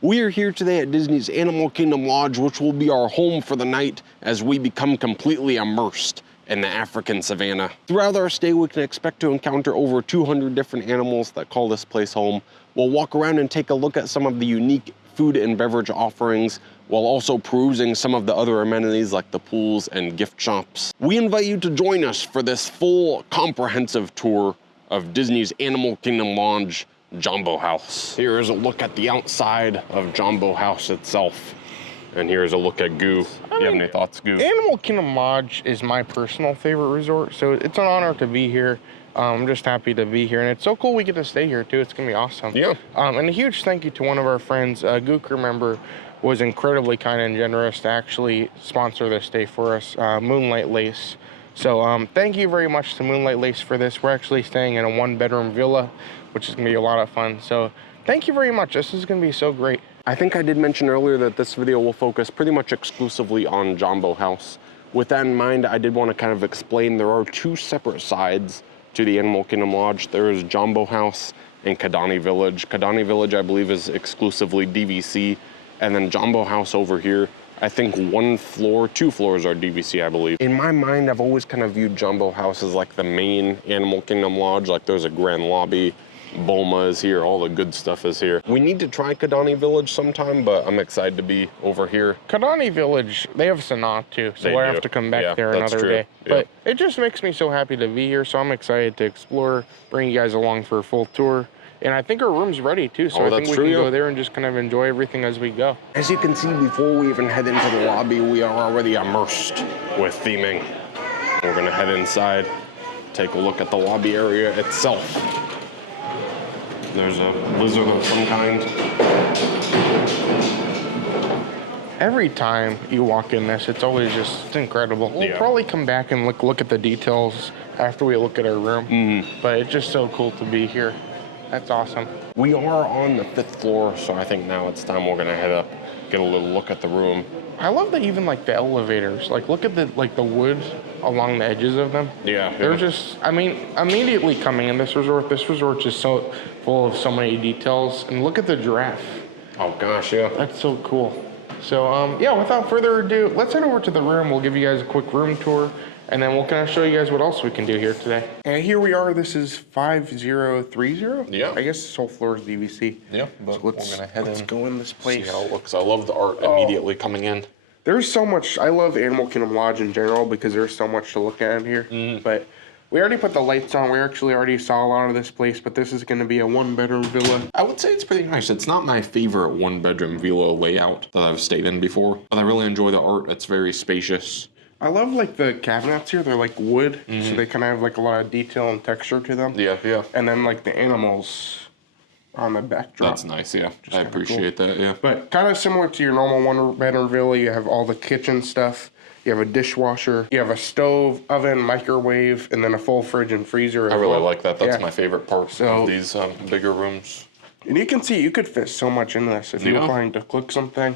We are here today at Disney's Animal Kingdom Lodge, which will be our home for the night as we become completely immersed in the African savanna. Throughout our stay, we can expect to encounter over 200 different animals that call this place home. We'll walk around and take a look at some of the unique food and beverage offerings while also perusing some of the other amenities like the pools and gift shops. We invite you to join us for this full comprehensive tour of Disney's Animal Kingdom Lodge, Jambo House. Here is a look at the outside of Jambo House itself. And here's a look at Goo. Do you have any thoughts, Goo? Animal Kingdom Lodge is my personal favorite resort, so it's an honor to be here. I'm just happy to be here, and it's so cool we get to stay here too. It's gonna be awesome. Yeah. And a huge thank you to one of our friends, Goo crew member, was incredibly kind and generous to actually sponsor this stay for us, Moonlight Lace. So thank you very much to Moonlight Lace for this. We're actually staying in a 1-bedroom villa, which is gonna be a lot of fun. So thank you very much. This is gonna be so great. I think I did mention earlier that this video will focus pretty much exclusively on Jambo House. With that in mind, I did want to kind of explain there are 2 separate sides to the Animal Kingdom Lodge. There is Jambo House and Kidani Village. Kidani Village, I believe, is exclusively DVC. And then Jambo House over here, I think 2 floors are DVC, I believe. In my mind, I've always kind of viewed Jambo House as like the main Animal Kingdom Lodge. Like there's a grand lobby, Boma is here, all the good stuff is here. We need to try Kidani Village sometime, but I'm excited to be over here. Kidani Village, they have savanna too, so we'll have to come back there another day. Yeah. But it just makes me so happy to be here, so I'm excited to explore, bring you guys along for a full tour. And I think our room's ready too, so I think we can go there and just kind of enjoy everything as we go. As you can see, before we even head into the lobby, we are already immersed with theming. We're gonna head inside, take a look at the lobby area itself. There's a lizard of some kind. Every time you walk in this, it's always it's incredible. We'll probably come back and look at the details after we look at our room, but it's just so cool to be here. That's awesome. We are on the 5th floor, so I think now it's time we're gonna head up, get a little look at the room. I love that even like the elevators, like look at the wood along the edges of them. Yeah. They're just, I mean, immediately is this resort just so full of so many details. And look at the giraffe. Oh gosh, yeah. That's so cool. So yeah, without further ado, let's head over to the room. We'll give you guys a quick room tour, and then we'll kind of show you guys what else we can do here today. And here we are. This is 5030. Yeah. I guess this whole floor is DVC. Yeah, but so let's go in this place. See how it looks. I love the art immediately coming in. There's so much. I love Animal Kingdom Lodge in general because there's so much to look at in here. But we already put the lights on. We actually already saw a lot of this place, but this is going to be a 1-bedroom villa. I would say it's pretty nice. It's not my favorite 1-bedroom villa layout that I've stayed in before, but I really enjoy the art. It's very spacious. I love like the cabinets here. They're like wood, so they kind of have like a lot of detail and texture to them. Yeah. And then like the animals on the backdrop. That's nice, yeah. I appreciate that, yeah. But kind of similar to your normal 1-bedroom villa, you have all the kitchen stuff. You have a dishwasher. You have a stove, oven, microwave, and then a full fridge and freezer. I really like that. That's my favorite part of these bigger rooms. And you can see you could fit so much in this if you're planning to cook something.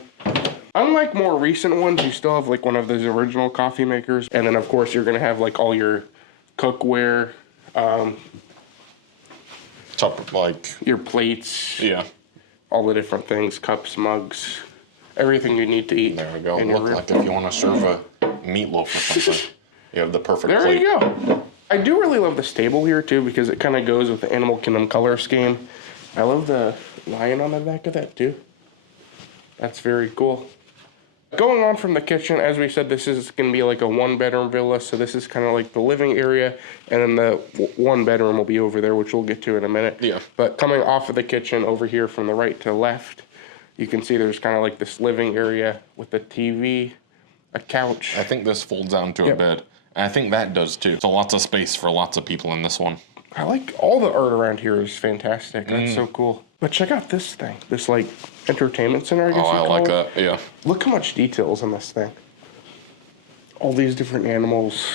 Unlike more recent ones, you still have like one of those original coffee makers. And then of course you're gonna have like all your cookware, your plates. Yeah. All the different things, cups, mugs, everything you need to eat. There we go. Look like if you want to serve a meatloaf or something, you have the perfect plate. There you go. I do really love this table here too because it kind of goes with the Animal Kingdom color scheme. I love the lion on the back of that too. That's very cool. Going on from the kitchen, as we said, this is going to be like a 1-bedroom villa. So this is kind of like the living area. And then the 1-bedroom will be over there, which we'll get to in a minute. Yeah. But coming off of the kitchen over here from the right to left, you can see there's kind of like this living area with a TV, a couch. I think this folds down to a bed. And I think that does too. So lots of space for lots of people in this one. I like all the art around here is fantastic. That's so cool. But check out this thing. This like entertainment center, I guess you call it. I like that, yeah. Look how much details on this thing. All these different animals.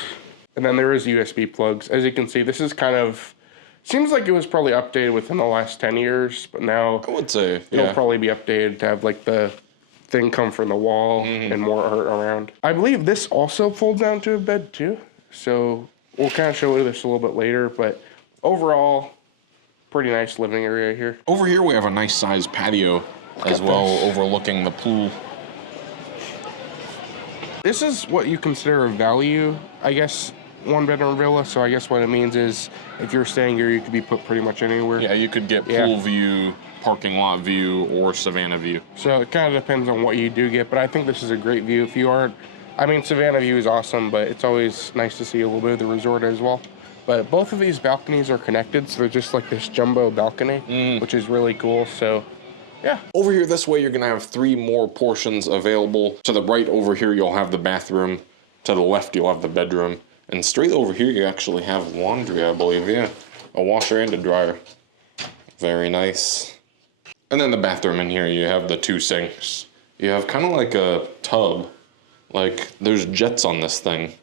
And then there is USB plugs. As you can see, this is kind of, seems like it was probably updated within the last 10 years, but now I would say, it'll probably be updated to have like the thing come from the wall and more art around. I believe this also folds down to a bed too. So we'll kind of show this a little bit later, but overall, pretty nice living area here. Over here we have a nice sized patio as well, overlooking the pool. This is what you consider a value, I guess, one-bedroom villa. So I guess what it means is if you're staying here, you could be put pretty much anywhere. Yeah, you could get pool view, parking lot view, or savanna view. So it kind of depends on what you do get, but I think this is a great view. If you aren't, I mean, savanna view is awesome, but it's always nice to see a little bit of the resort as well. But both of these balconies are connected, so they're just like this jumbo balcony, which is really cool. So yeah. Over here this way, you're gonna have 3 more portions available. To the right over here, you'll have the bathroom. To the left, you'll have the bedroom. And straight over here, you actually have laundry, I believe, yeah. A washer and a dryer. Very nice. And then the bathroom in here, you have the 2 sinks. You have kind of like a tub. Like, there's jets on this thing.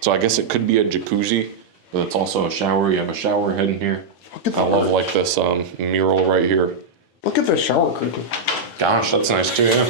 So I guess it could be a jacuzzi, but it's also a shower. You have a shower head in here. I love like this mural right here. Look at the shower curtain. Gosh, that's nice too, yeah.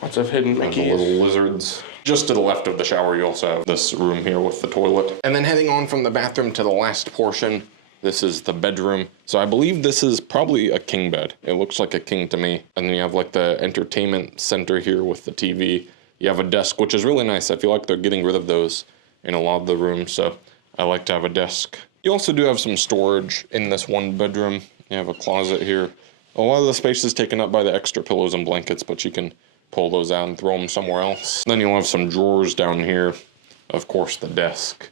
Lots of hidden Mickeys. The little lizards. Just to the left of the shower, you also have this room here with the toilet. And then heading on from the bathroom to the last portion, this is the bedroom. So I believe this is probably a king bed. It looks like a king to me. And then you have like the entertainment center here with the TV. You have a desk, which is really nice. I feel like they're getting rid of those in a lot of the rooms, so I like to have a desk. You also do have some storage in this one bedroom. You have a closet here. A lot of the space is taken up by the extra pillows and blankets, but you can pull those out and throw them somewhere else. Then you'll have some drawers down here. Of course, the desk.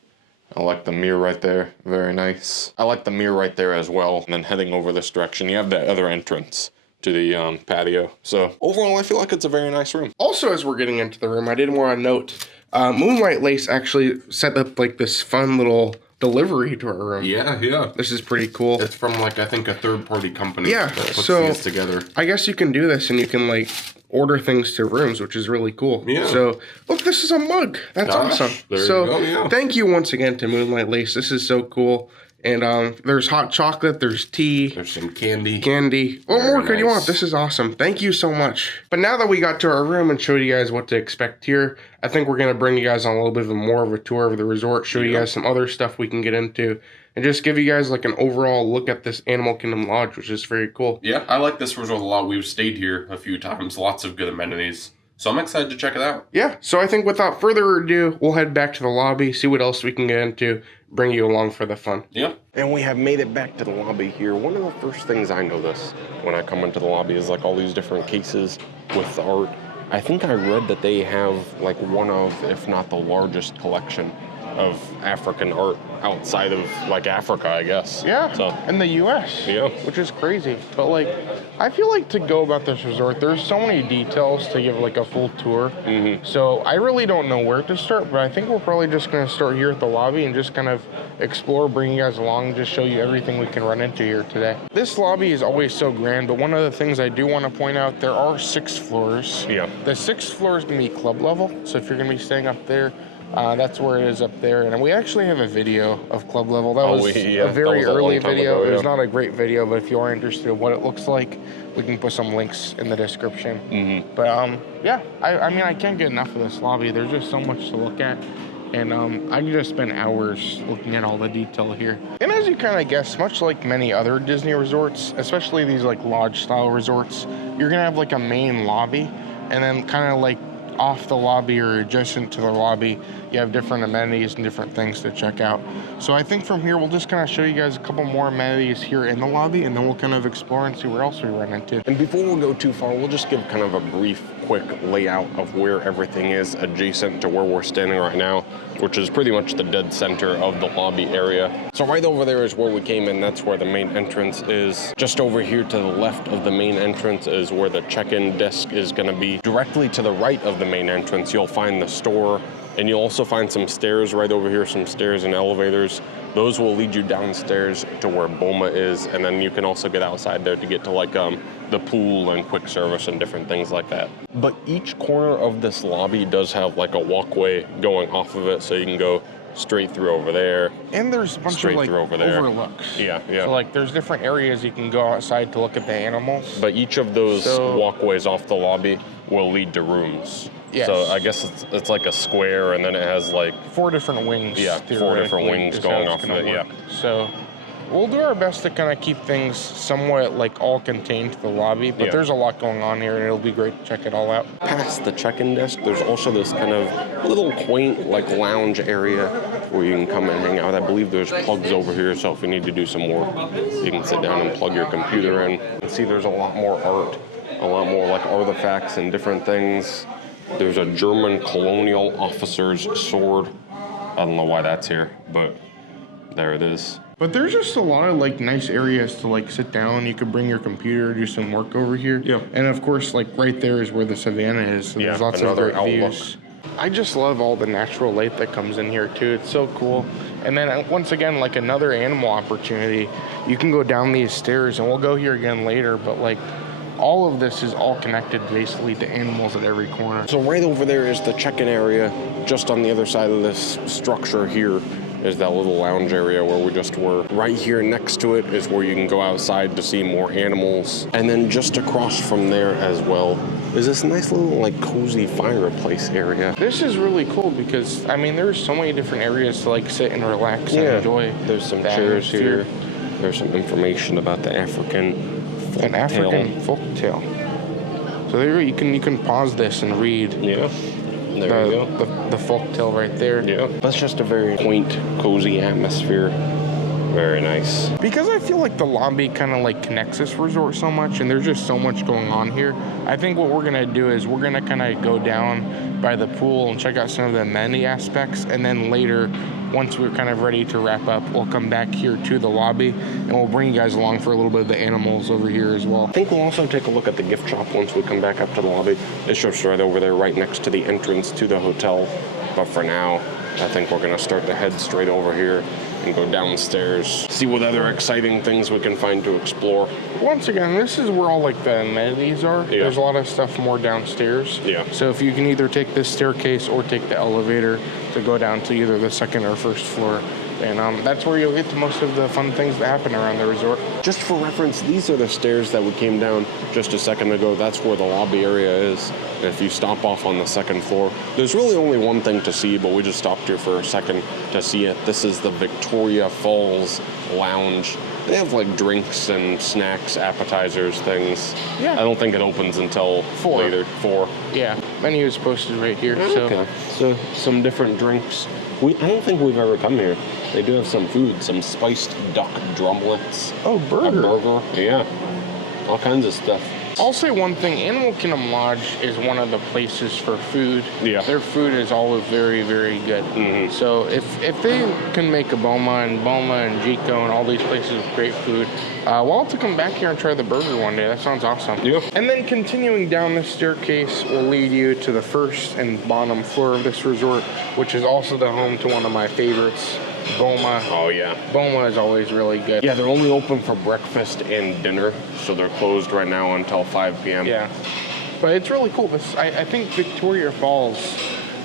I like the mirror right there, very nice. I like the mirror right there as well. And then heading over this direction, you have that other entrance to the patio. So overall, I feel like it's a very nice room. Also, as we're getting into the room, I did want to note, Moonlight Lace actually set up like this fun little delivery to our room. Yeah, yeah. This is pretty cool. It's from like, I think a third-party company that puts these together. I guess you can do this and you can like order things to rooms, which is really cool. Yeah. So look, this is a mug. That's awesome. There you go, yeah. Thank you once again to Moonlight Lace. This is so cool. And there's hot chocolate, there's tea. There's some candy. What more could you nice. want? This is awesome. Thank you so much. But now that we got to our room and showed you guys what to expect here, I think we're going to bring you guys on a little bit more of a tour of the resort, show you guys some other stuff we can get into, and just give you guys like an overall look at this Animal Kingdom Lodge, which is very cool. Yeah, I like this resort a lot. We've stayed here a few times. Lots of good amenities. So I'm excited to check it out. Yeah, so I think without further ado, we'll head back to the lobby, see what else we can get into, bring you along for the fun. Yeah. And we have made it back to the lobby here. One of the first things I notice when I come into the lobby is like all these different cases with art. I think I read that they have like one of, if not the largest collection of African art outside of like Africa, I guess. Yeah, So in the U.S., yeah. which is crazy. But like, I feel like to go about this resort, there's so many details to give like a full tour. So I really don't know where to start, but I think we're probably just going to start here at the lobby and just kind of explore, bring you guys along, and just show you everything we can run into here today. This lobby is always so grand, but one of the things I do want to point out, there are 6 floors. Yeah. The 6th floor is going to be club level, so if you're going to be staying up there, that's where it is up there. And we actually have a video of club level. That was a very early video. It was not a great video, but if you are interested in what it looks like, we can put some links in the description. But yeah, I mean, I can't get enough of this lobby. There's just so much to look at. And I can just spend hours looking at all the detail here. And as you kind of guess, much like many other Disney resorts, especially these like lodge style resorts, you're gonna have like a main lobby, and then kind of like off the lobby or adjacent to the lobby, you have different amenities and different things to check out. So I think from here, we'll just kind of show you guys a couple more amenities here in the lobby, and then we'll kind of explore and see where else we run into. And before we go too far, we'll just give kind of a brief, quick layout of where everything is adjacent to where we're standing right now, which is pretty much the dead center of the lobby area. So right over there is where we came in. That's where the main entrance is. Just over here to the left of the main entrance is where the check-in desk is going to be. Directly to the right of the main entrance, you'll find the store, and you'll also find some stairs right over here, some stairs and elevators. Those will lead you downstairs to where Boma is, and then you can also get outside there to get to like the pool and quick service and different things like that. But each corner of this lobby does have like a walkway going off of it, so you can go straight through over there. And there's a bunch of like overlooks. Yeah, yeah. So like there's different areas you can go outside to look at the animals. But each of those walkways off the lobby will lead to rooms. Yes. So I guess it's like a square, and then it has like 4 different wings. Yeah, 4 different wings going off of it. Yeah. So we'll do our best to kind of keep things somewhat like all contained to the lobby, but there's a lot going on here and it'll be great to check it all out. Past the check-in desk, there's also this kind of little quaint like lounge area where you can come and hang out. I believe there's plugs over here, so if you need to do some work, you can sit down and plug your computer in. And see, there's a lot more art, a lot more like artifacts and different things. There's a German colonial officer's sword. I don't know why that's here, but there it is. But there's just a lot of like nice areas to like sit down. You could bring your computer, do some work over here. Yeah. And of course, like right there is where the savanna is. So there's lots of great views. I just love all the natural light that comes in here too. It's so cool. And then once again, like another animal opportunity, you can go down these stairs, and we'll go here again later, but like all of this is all connected basically to animals at every corner. So right over there is the check-in area. Just on the other side of this structure here is that little lounge area where we just were. Right here next to it is where you can go outside to see more animals. And then just across from there as well is this nice little like cozy fireplace area. This is really cool because, I mean, there's so many different areas to like sit and relax and enjoy. There's some chairs here. There's some information about the African folktale. So there you can pause this and read. Yeah. There you go. The folktale right there. Yeah. That's just a very quaint, cozy atmosphere. Very nice. Because I feel like the lobby kind of like connects this resort so much, and there's just so much going on here. I think what we're gonna do is we're gonna kind of go down by the pool and check out some of the amenity aspects, and then later, once we're kind of ready to wrap up, we'll come back here to the lobby and we'll bring you guys along for a little bit of the animals over here as well. I think we'll also take a look at the gift shop once we come back up to the lobby. It's just right over there, right next to the entrance to the hotel. But for now, I think we're gonna start to head straight over here and go downstairs, see what other exciting things we can find to explore. Once again, this is where all like the amenities are. Yeah. There's a lot of stuff more downstairs. Yeah. So if you can either take this staircase or take the elevator to go down to either the second or first floor, and that's where you'll get to most of the fun things that happen around the resort. Just for reference, these are the stairs that we came down just a second ago. That's where the lobby area is. And if you stop off on the second floor, there's really only one thing to see, but we just stopped here for a second to see it. This is the Victoria Falls Lounge. They have like drinks and snacks, appetizers, things. Yeah. I don't think it opens until 4. later. 4. Yeah, menu is posted right here. Okay. So some different drinks. I don't think we've ever come here. They do have some food, some spiced duck drumlets. Oh, burger. A burger, yeah. All kinds of stuff. I'll say one thing, Animal Kingdom Lodge is one of the places for food. Yeah. Their food is always very, very good. Mm-hmm. So if they can make a Boma and Jico and all these places with great food, we'll have to come back here and try the burger one day. That sounds awesome. Yeah. And then continuing down this staircase will lead you to the first and bottom floor of this resort, which is also the home to one of my favorites, Boma. Oh, yeah. Boma is always really good. Yeah, they're only open for breakfast and dinner, so they're closed right now until 5 p.m. Yeah. But it's really cool. I think Victoria Falls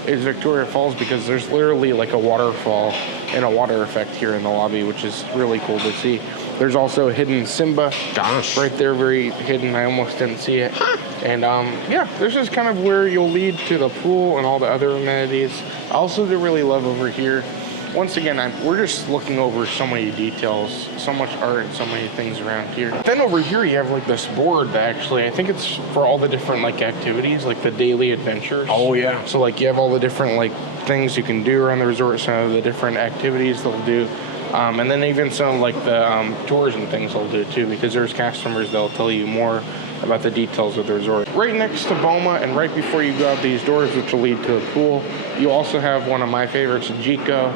is Victoria Falls because there's literally like a waterfall and a water effect here in the lobby, which is really cool to see. There's also a hidden Simba. Gosh. Right there, very hidden. I almost didn't see it. And yeah, this is kind of where you'll lead to the pool and all the other amenities. I also do really love over here. Once again, we're just looking over so many details, so much art, and so many things around here. Then over here, you have like this board that actually, I think it's for all the different like activities, like the daily adventures. Oh, yeah. So like you have all the different like things you can do around the resort, some of the different activities they'll do. And then even some like the tours and things they'll do too, because there's customers that'll tell you more about the details of the resort. Right next to Boma and right before you go out these doors, which will lead to the pool, you also have one of my favorites, Jico,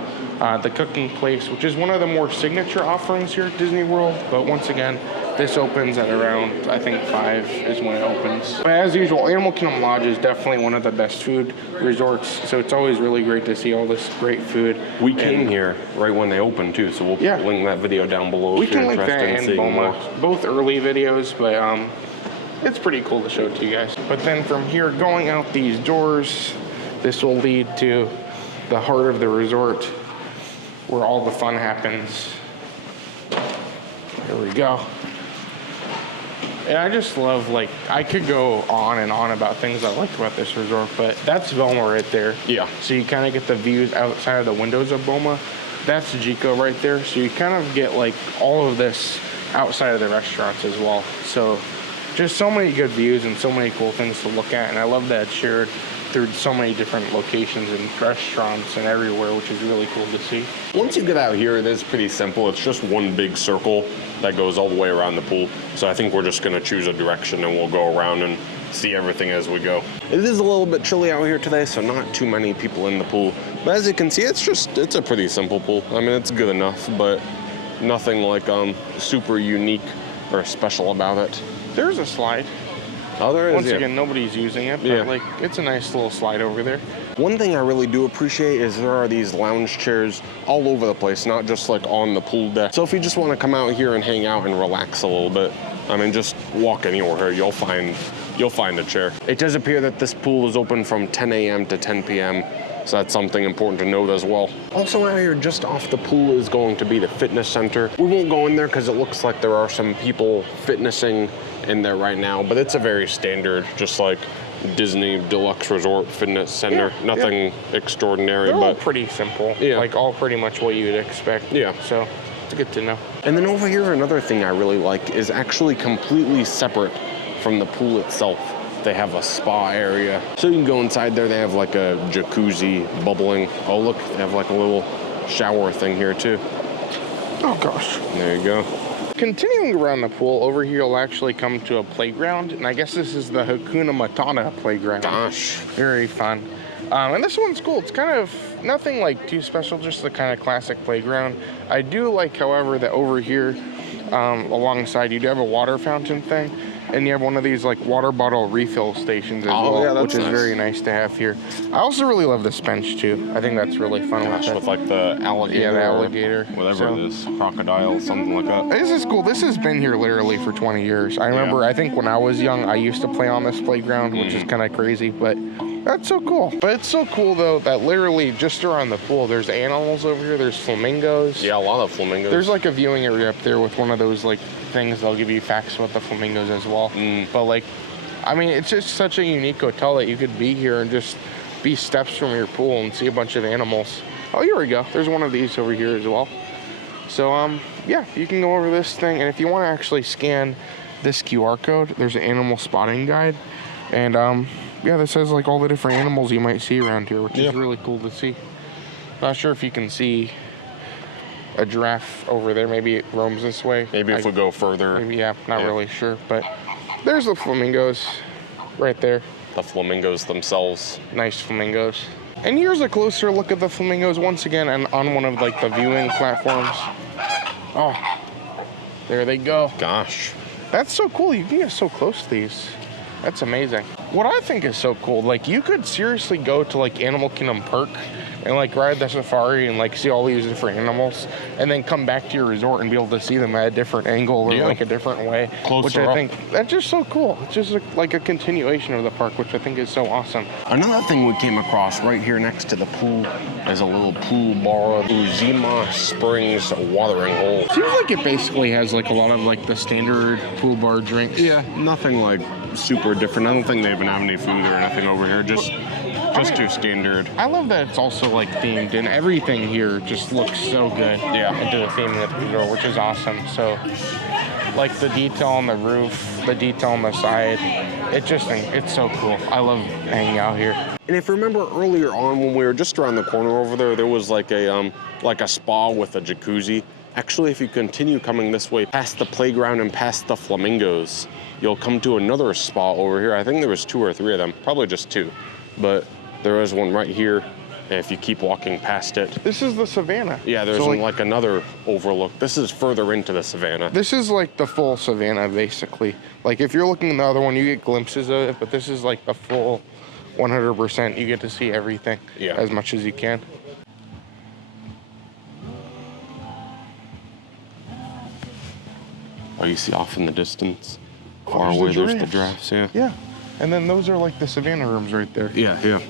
the cooking place, which is one of the more signature offerings here at Disney World. But once again, this opens at around, I think 5 is when it opens. But as usual, Animal Kingdom Lodge is definitely one of the best food resorts, so it's always really great to see all this great food. We came here right when they opened too, so we'll link that video down below We if you're can link interested that in in seeing Boma, more. both early videos, but it's pretty cool to show it to you guys. But then from here, going out these doors, this will lead to the heart of the resort, where all the fun happens. There we go. And I just love, like, I could go on and on about things I like about this resort, but that's Boma right there. Yeah. So you kind of get the views outside of the windows of Boma. That's Jico right there. So you kind of get like all of this outside of the restaurants as well. So just so many good views and so many cool things to look at. And I love that it's shared through so many different locations and restaurants and everywhere, which is really cool to see. Once you get out here, it is pretty simple. It's just one big circle that goes all the way around the pool. So I think we're just gonna choose a direction and we'll go around and see everything as we go. It is a little bit chilly out here today, so not too many people in the pool. But as you can see, it's a pretty simple pool. I mean, it's good enough, but nothing like super unique or special about it. There's a slide. Oh, there is. Once again, nobody's using it, but like it's a nice little slide over there. One thing I really do appreciate is there are these lounge chairs all over the place, not just like on the pool deck. So if you just want to come out here and hang out and relax a little bit, I mean, just walk anywhere here, you'll find a chair. It does appear that this pool is open from 10 a.m. to 10 p.m. So that's something important to note as well. Also out here just off the pool is going to be the fitness center. We won't go in there because it looks like there are some people fitnessing in there right now, but it's a very standard, just like Disney Deluxe Resort Fitness Center. Nothing extraordinary. They're but all pretty simple. Like all pretty much what you would expect. So it's good to know. And then over here, another thing I really like is actually completely separate from the pool itself. They have a spa area. So you can go inside there. They have like a jacuzzi bubbling. Oh, look, they have like a little shower thing here too. Oh gosh. There you go. Continuing around the pool, over here you'll actually come to a playground, and I guess this is the Hakuna Matata playground. Gosh. Very fun. And this one's cool. It's kind of nothing like too special, just the kind of classic playground. I do like, however, that over here alongside you do have a water fountain thing, and you have one of these like water bottle refill stations as well, which is very nice to have here. I also really love this bench too. I think that's really fun. With like the alligator. Yeah, the alligator. Whatever it is, crocodile, something like that. This is cool. This has been here literally for 20 years. I remember, I think when I was young, I used to play on this playground, which is kind of crazy, but that's so cool. But it's so cool though that literally just around the pool, there's animals over here. There's flamingos. Yeah, a lot of flamingos. There's like a viewing area up there with one of those like things. They'll give you facts about the flamingos as well. But like, I mean, it's just such a unique hotel that you could be here and just be steps from your pool and see a bunch of animals. Oh, here we go. There's one of these over here as well. So yeah, you can go over this thing, and if you want to actually scan this QR code, there's an animal spotting guide, and yeah, this says like all the different animals you might see around here, which is really cool to see. Not sure if you can see a giraffe over there. Maybe it roams this way. Maybe if we go further. Maybe, not really sure. But there's the flamingos right there. The flamingos themselves. Nice flamingos. And here's a closer look at the flamingos once again, and on one of like the viewing platforms. Oh, there they go. Gosh. That's so cool. You can get so close to these. That's amazing. What I think is so cool, like you could seriously go to like Animal Kingdom Park and like ride the safari and like see all these different animals, and then come back to your resort and be able to see them at a different angle or like a different way. Which I think that's just so cool. It's just like a continuation of the park, which I think is so awesome. Another thing we came across right here next to the pool is a little pool bar, Uzima Springs watering hole. Seems like it basically has like a lot of like the standard pool bar drinks. Yeah, nothing like super different. I don't think they even have any food or nothing over here. Just too standard. I love that it's also like themed, and everything here just looks so good. Yeah. Into the theme of the resort, which is awesome. So, like the detail on the roof, the detail on the side, it's so cool. I love hanging out here. And if you remember earlier on when we were just around the corner over there, there was like a spa with a jacuzzi. Actually, if you continue coming this way past the playground and past the flamingos, you'll come to another spa over here. I think there was 2 or 3 of them, probably just 2, but there is one right here. And if you keep walking past it, this is the savannah. Yeah, there's like another overlook. This is further into the savannah. This is like the full savannah, basically. Like if you're looking at the other one, you get glimpses of it, but this is like the full 100%. You get to see everything as much as you can. Oh, you see off in the distance, far away, there's the giraffes. Yeah, and then those are like the savannah rooms right there. Yeah.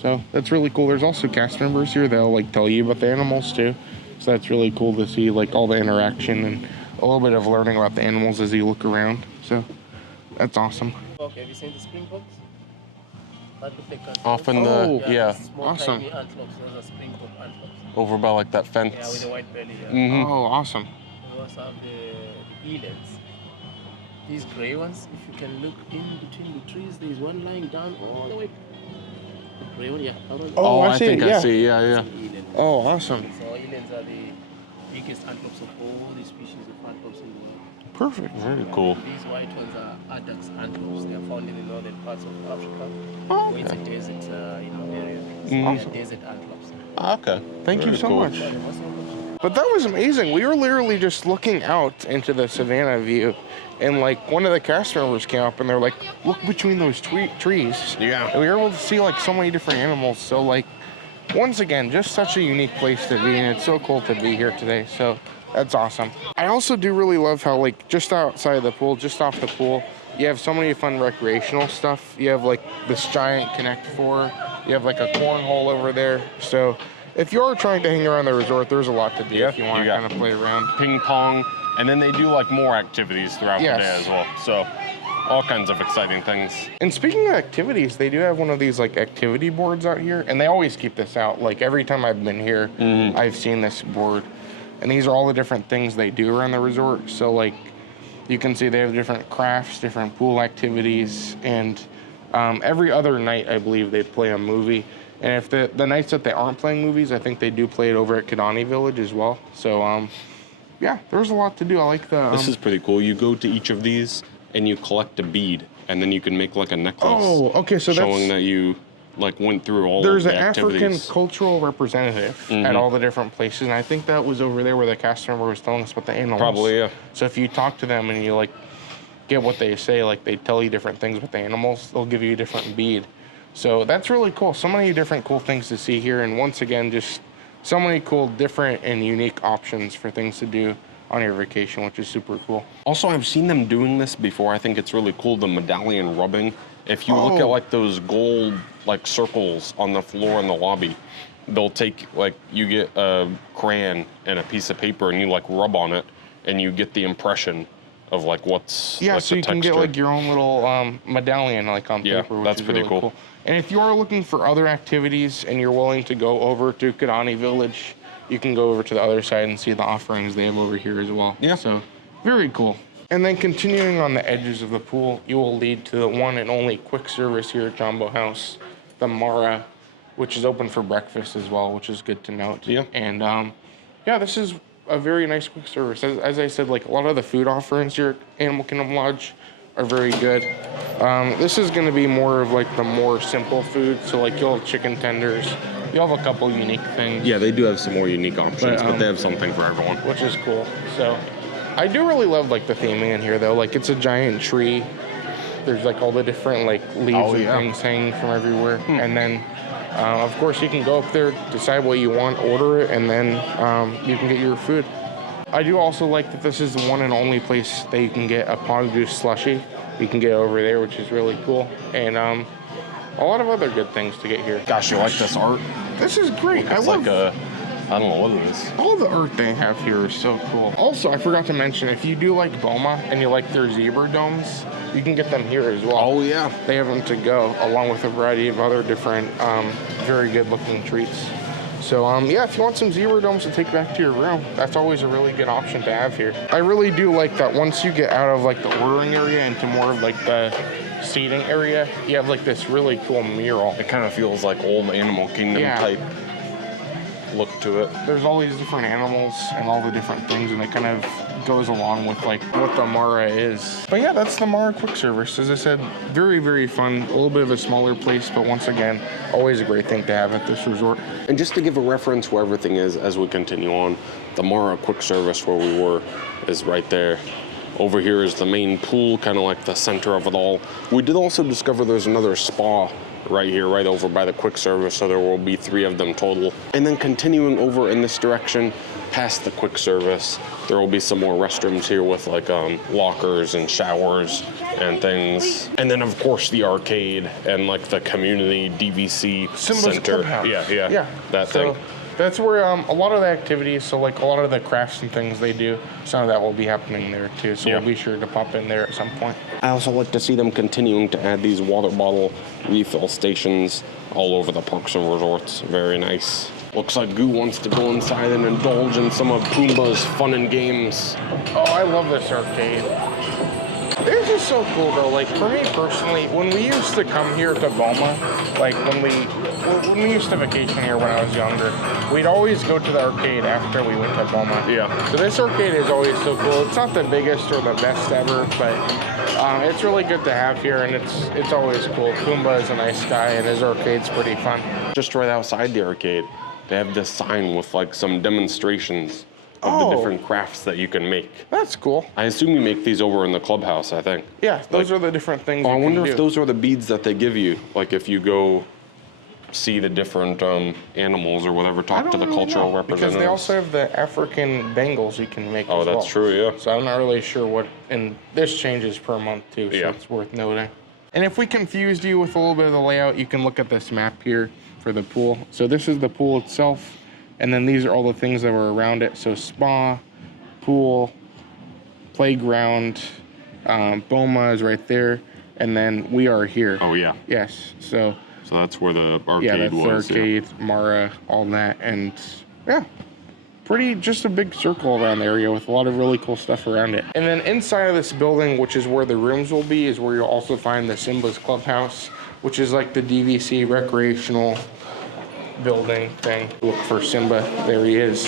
So that's really cool. There's also cast members here that'll like tell you about the animals too. So that's really cool to see like all the interaction and a little bit of learning about the animals as you look around. So that's awesome. Okay, have you seen the spring books? Off in the, yeah, Small, awesome. tiny antelopes. Those are springbok antelopes. over by like that Yeah, fence. with the white belly. Yeah. Mhm. Oh, awesome. We also have the elands. These grey ones, if you can look in between the trees, there's one lying down all the way. The grey one, yeah. Oh, I I see, think I yeah. see, yeah, yeah. Eland. Oh, awesome. So elands are the biggest antelopes of all the species of antelopes in the world. Perfect. Very cool. These white ones are addax antelopes. They are found in the northern parts of Africa. Oh, Where it's a okay. desert area. So Mhm. they are desert antelopes. Okay. Thank you Very so cool. much. But that was amazing. We were literally just looking out into the savannah view, and like one of the cast members came up and they're like, look between those trees. Yeah. And we were able to see like so many different animals. So like, once again, just such a unique place to be, and it's so cool to be here today. So that's awesome. I also do really love how like just outside of the pool, just off the pool, you have so many fun recreational stuff. You have like this giant Connect 4. You have like a cornhole over there. So if you're trying to hang around the resort, there's a lot to do Yeah, if you want you to got kind of play around. Ping pong, and then they do like more activities throughout Yes. the day as well. So all kinds of exciting things. And speaking of activities, they do have one of these like activity boards out here, and they always keep this out. Like every time I've been here, I've seen this board. And these are all the different things they do around the resort. So like you can see they have different crafts, different pool activities, and every other night I believe they play a movie. And if the nights that they aren't playing movies, I think they do play it over at Kidani Village as well. So yeah, there's a lot to do. I like the This is pretty cool. You go to each of these and you collect a bead, and then you can make like a necklace. Oh, okay, so showing that's that you like went through all there's of an the African activities. cultural representative at all the different places, and I think that was over there where the cast member was telling us about the animals. Probably, yeah. So if you talk to them and you like get what they say, like they tell you different things with the animals, they'll give you a different bead. So that's really cool. So many different cool things to see here, and once again, just so many cool, different, and unique options for things to do on your vacation, which is super cool. Also, I've seen them doing this before. I think it's really cool, the medallion rubbing. If you look at like those gold like circles on the floor in the lobby, they'll take like, you get a crayon and a piece of paper and you like rub on it and you get the impression of like what's Yeah, like so the you can texture. get like your own little medallion like on Yeah, paper, which that's is pretty really cool. cool. And if you are looking for other activities and you're willing to go over to Kidani Village, you can go over to the other side and see the offerings they have over here as well. Yeah. So very cool. And then continuing on the edges of the pool, you will lead to the one and only quick service here at Jambo House, the Mara, which is open for breakfast as well, which is good to note. Yeah. And yeah, this is a very nice quick service. As I said, like a lot of the food offerings here at Animal Kingdom Lodge are very good. This is going to be more of like the more simple food. So like you'll have chicken tenders. You'll have a couple unique things. Yeah, they do have some more unique options, but they have something for everyone. Which is cool. So I do really love like the theming in here though. Like it's a giant tree. There's like all the different like leaves and things hanging from everywhere. And then of course you can go up there, decide what you want, order it, and then you can get your food. I do also like that this is the one and only place that you can get a pog juice slushie. You can get over there, which is really cool. And a lot of other good things to get here. Gosh, you like this art? This is great. It's like a, I don't know what it is. all the art they have here is so cool. Also, I forgot to mention, if you do like Boma and you like their zebra domes, you can get them here as well. Oh yeah. They have them to go, along with a variety of other different, very good looking treats. So yeah, if you want some zebra domes to take back to your room, that's always a really good option to have here. I really do like that once you get out of like the ordering area into more of like the seating area, you have like this really cool mural. It kind of feels like old Animal Kingdom type look to it. There's all these different animals and all the different things, and it kind of goes along with like what the Mara is. But yeah, that's the Mara quick service. As I said, very, very fun. A little bit of a smaller place, but once again, always a great thing to have at this resort. And just to give a reference where everything is as we continue on, the Mara quick service where we were is right there. Over here is the main pool, kind of like the center of it all. We did also discover there's another spa right here, right over by the quick service, so there will be 3 of them total. And then continuing over in this direction, past the quick service, there will be some more restrooms here with like lockers and showers and things. And then of course the arcade and like the community DVC Simba's center. Clubhouse. Yeah, that thing. That's where a lot of the activities, so like a lot of the crafts and things they do, some of that will be happening there too. So Yeah. we'll be sure to pop in there at some point. I also like to see them continuing to add these water bottle refill stations all over the parks and resorts. Very nice. Looks like Goo wants to go inside and indulge in some of Pumbaa's fun and games. Oh, I love this arcade. This is so cool though. Like for me personally, when we used to come here to Boma, like when we used to vacation here when I was younger, we'd always go to the arcade after we went to Boma. Yeah. So this arcade is always so cool. It's not the biggest or the best ever, but it's really good to have here, and it's always cool. Pumbaa is a nice guy, and his arcade's pretty fun. Just right outside the arcade, they have this sign with like some demonstrations of the different crafts that you can make. That's cool. I assume you make these over in the clubhouse, I think. Yeah, those are the different things. Oh, I you wonder can if do. those are the beads that they give you. Like if you go see the different animals or whatever, talk to the really cultural know, representatives. because they also have the African bangles you can make. Oh, as that's well. true, yeah. So I'm not really sure what, and this changes per month too, so Yeah. it's worth noting. And if we confused you with a little bit of the layout, you can look at this map here for the pool. So this is the pool itself, and then these are all the things that were around it. So spa, pool, playground, Boma is right there, and then we are here. Oh, yeah. Yes, so that's where the arcade yeah, that's was. the arcade, Mara, all that, and yeah, pretty just a big circle around the area with a lot of really cool stuff around it. And then inside of this building, which is where the rooms will be, is where you'll also find the Simba's Clubhouse, which is like the DVC recreational building thing. Look for Simba, there he is.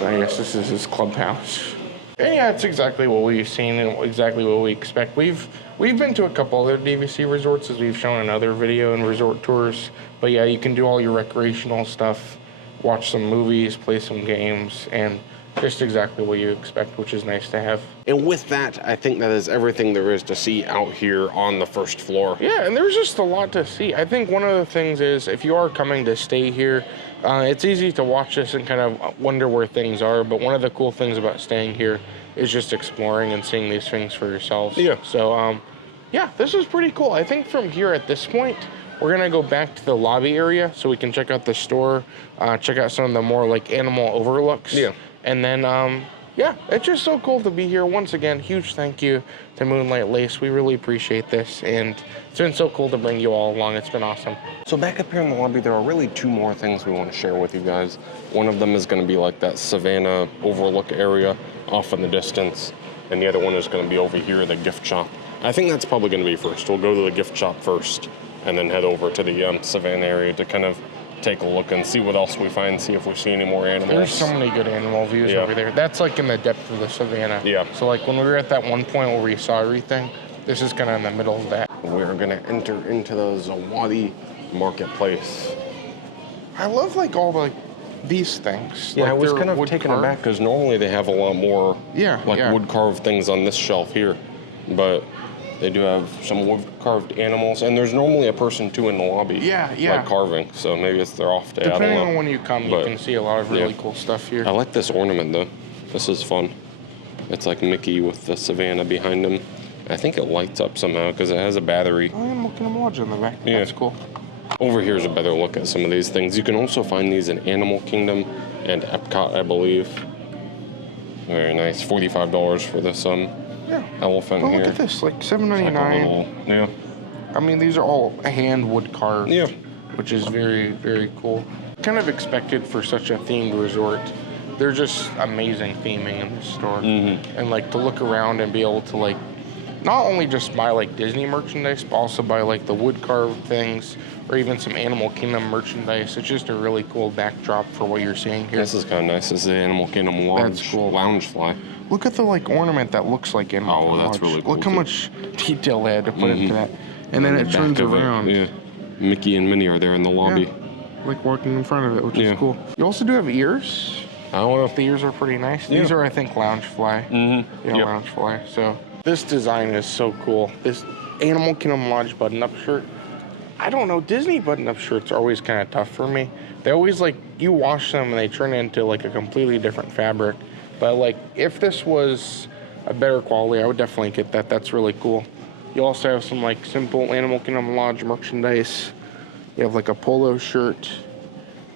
I guess this is his clubhouse. And yeah, it's exactly what we've seen and exactly what we expect. We've been to a couple other DVC resorts, as we've shown in other video and resort tours. But yeah, you can do all your recreational stuff, watch some movies, play some games, and just exactly what you expect, which is nice to have. And with that, I think that is everything there is to see out here on the first floor. Yeah, and there's just a lot to see. I think one of the things is, if you are coming to stay here, it's easy to watch this and kind of wonder where things are, but one of the cool things about staying here is just exploring and seeing these things for yourselves. Yeah. So, yeah, this is pretty cool. I think from here at this point, we're gonna go back to the lobby area so we can check out the store, check out some of the more like animal overlooks. Yeah. And then, yeah, it's just so cool to be here. Once again, huge thank you to Moonlight Lace. We really appreciate this, and it's been so cool to bring you all along. It's been awesome. So back up here in the lobby, there are really two more things we want to share with you guys. One of them is going to be like that savanna overlook area off in the distance, and the other one is going to be over here, the gift shop. I think that's probably going to be first. We'll go to the gift shop first, and then head over to the savanna area to kind of take a look and see what else we find, see if we see any more animals. There's so many good animal views over there. That's like in the depth of the savanna. Yeah. So like when we were at that one point where we saw everything, this is kind of in the middle of that. We're going to enter into the Zawadi marketplace. I love like all the these things. Yeah, like I was they're kind of wood taken carved. aback because normally they have a lot more wood carved things on this shelf here, but they do have some wood carved animals, and there's normally a person too in the lobby. Yeah. Like carving, so maybe it's their off day. Depending I don't know. on when you come, you can see a lot of really cool stuff here. I like this ornament though. This is fun. It's like Mickey with the savanna behind him. I think it lights up somehow because it has a battery. Oh, I'm looking at Lodge in the back. Yeah. That's cool. Over here's a better look at some of these things. You can also find these in Animal Kingdom and Epcot, I believe. Very nice. $45 for this elephant here. Look at this, like $7.99. Like yeah. I mean, these are all hand wood carved. Yeah. Which is very, very cool. Kind of expected for such a themed resort. They're just amazing theming in this store. And like to look around and be able to like not only just buy like Disney merchandise, but also buy like the wood carved things or even some Animal Kingdom merchandise. It's just a really cool backdrop for what you're seeing here. This is kind of nice. This is the Animal Kingdom lounge fly. Look at the like ornament that looks like Animal Kingdom. Oh, that's really cool. Look how much detail they had to put into that. And then it turns around. Yeah. Mickey and Minnie are there in the lobby. Yeah. Like walking in front of it, which is cool. You also do have ears. I don't know. The ears are pretty nice. These are, I think, lounge fly. Lounge fly. So this design is so cool. This Animal Kingdom Lodge button-up shirt. I don't know. Disney button-up shirts are always kind of tough for me. They always like you wash them and they turn into like a completely different fabric. But like if this was a better quality, I would definitely get that. That's really cool. You also have some like simple Animal Kingdom Lodge merchandise. You have like a polo shirt.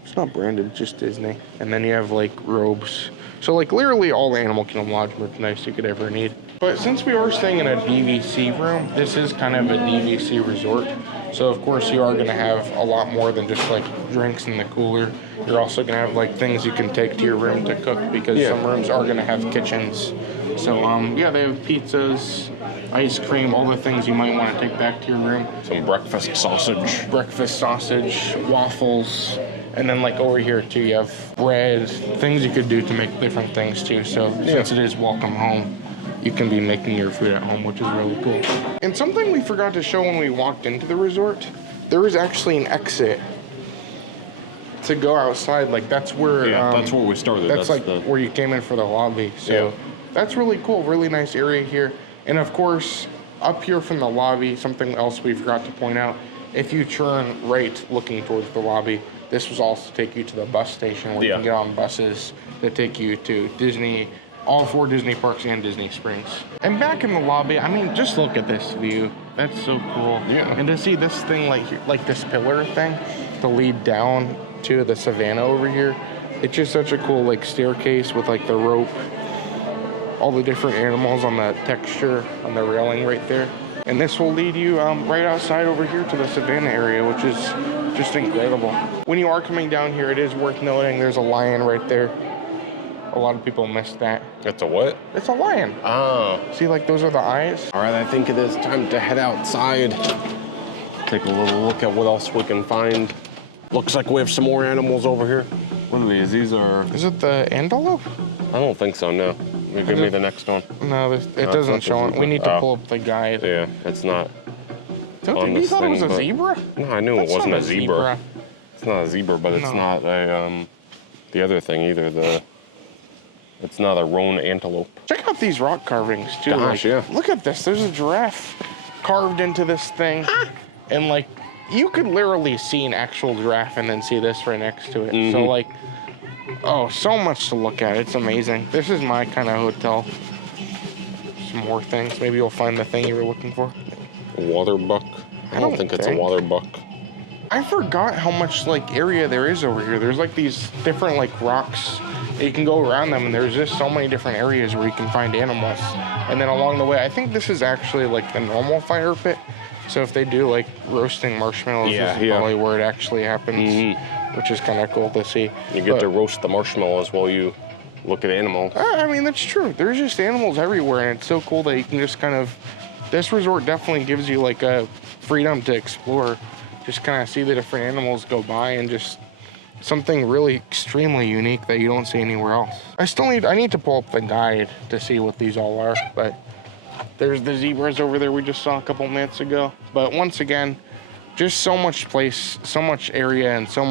It's not branded, just Disney. And then you have like robes. So like literally all the Animal Kingdom Lodge merchandise you could ever need. But since we are staying in a DVC room, this is kind of a DVC resort. So of course you are gonna have a lot more than just like drinks in the cooler. You're also gonna have like things you can take to your room to cook, because some rooms are gonna have kitchens. So yeah, they have pizzas, ice cream, all the things you might want to take back to your room. Some breakfast sausage. Breakfast sausage, waffles, and then like over here too, you have bread, things you could do to make different things too. So since it is welcome home, you can be making your food at home, which is really cool. And something we forgot to show when we walked into the resort, there is actually an exit to go outside. Like that's where that's where we started. That's like where you came in for the lobby. So that's really cool, really nice area here. And of course, up here from the lobby, something else we forgot to point out, if you turn right looking towards the lobby, this was also take you to the bus station where you can get on buses that take you to Disney, all 4 Disney parks and Disney Springs. And back in the lobby, I mean, just look at this view. That's so cool. Yeah. And to see this thing like this pillar thing to lead down to the savanna over here, it's just such a cool like staircase with like the rope, all the different animals on the texture on the railing right there. And this will lead you right outside over here to the savanna area, which is just incredible. When you are coming down here, it is worth noting there's a lion right there. A lot of people miss that. It's a what? It's a lion. Oh. See, like those are the eyes. All right, I think it is time to head outside. Take a little look at what else we can find. Looks like we have some more animals over here. What are these? These are... Is it the antelope? I don't think so, no. Give me the next one. No, it doesn't show it. We need to pull up the guide. Yeah, it's not. You thought it was a zebra? No, I knew it wasn't a zebra. It's not a zebra, but it's not a, the other thing either. It's not a roan antelope. Check out these rock carvings, too. Gosh, yeah. Look at this. There's a giraffe carved into this thing. And, like, you could literally see an actual giraffe and then see this right next to it. So, like, oh, so much to look at. It's amazing. This is my kind of hotel. Some more things. Maybe you'll find the thing you were looking for. A water buck? I don't think it's a water buck. I forgot how much, like, area there is over here. There's, like, these different, like, rocks. You can go around them, and there's just so many different areas where you can find animals. And then along the way, I think this is actually, like, the normal fire pit. So if they do, like, roasting marshmallows, this is probably where it actually happens, which is kind of cool to see. You get to roast the marshmallows while you look at animals. I mean, that's true. There's just animals everywhere, and it's so cool that you can just kind of... This resort definitely gives you, like, a freedom to explore. Just kind of see the different animals go by and just... Something really extremely unique that you don't see anywhere else. I need to pull up the guide to see what these all are, but there's the zebras over there we just saw a couple minutes ago. But once again, just so much place, so much area, and so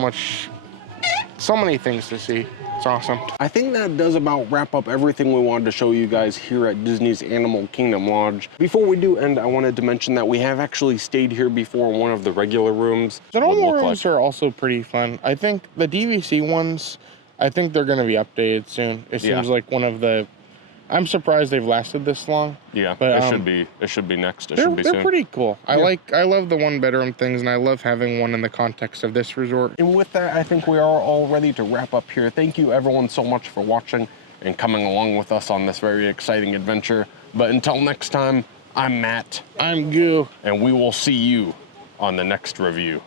many things to see. It's awesome. I think that does about wrap up everything we wanted to show you guys here at Disney's Animal Kingdom Lodge. Before we do end, I wanted to mention that we have actually stayed here before in one of the regular rooms. The normal rooms are also pretty fun. I think the DVC ones, I think they're going to be updated soon. It seems like one of the... I'm surprised they've lasted this long. Yeah, but it should be next. It should be soon. They're pretty cool. I love the 1-bedroom things, and I love having one in the context of this resort. And with that, I think we are all ready to wrap up here. Thank you everyone so much for watching and coming along with us on this very exciting adventure. But until next time, I'm Matt. I'm Goo. And we will see you on the next review.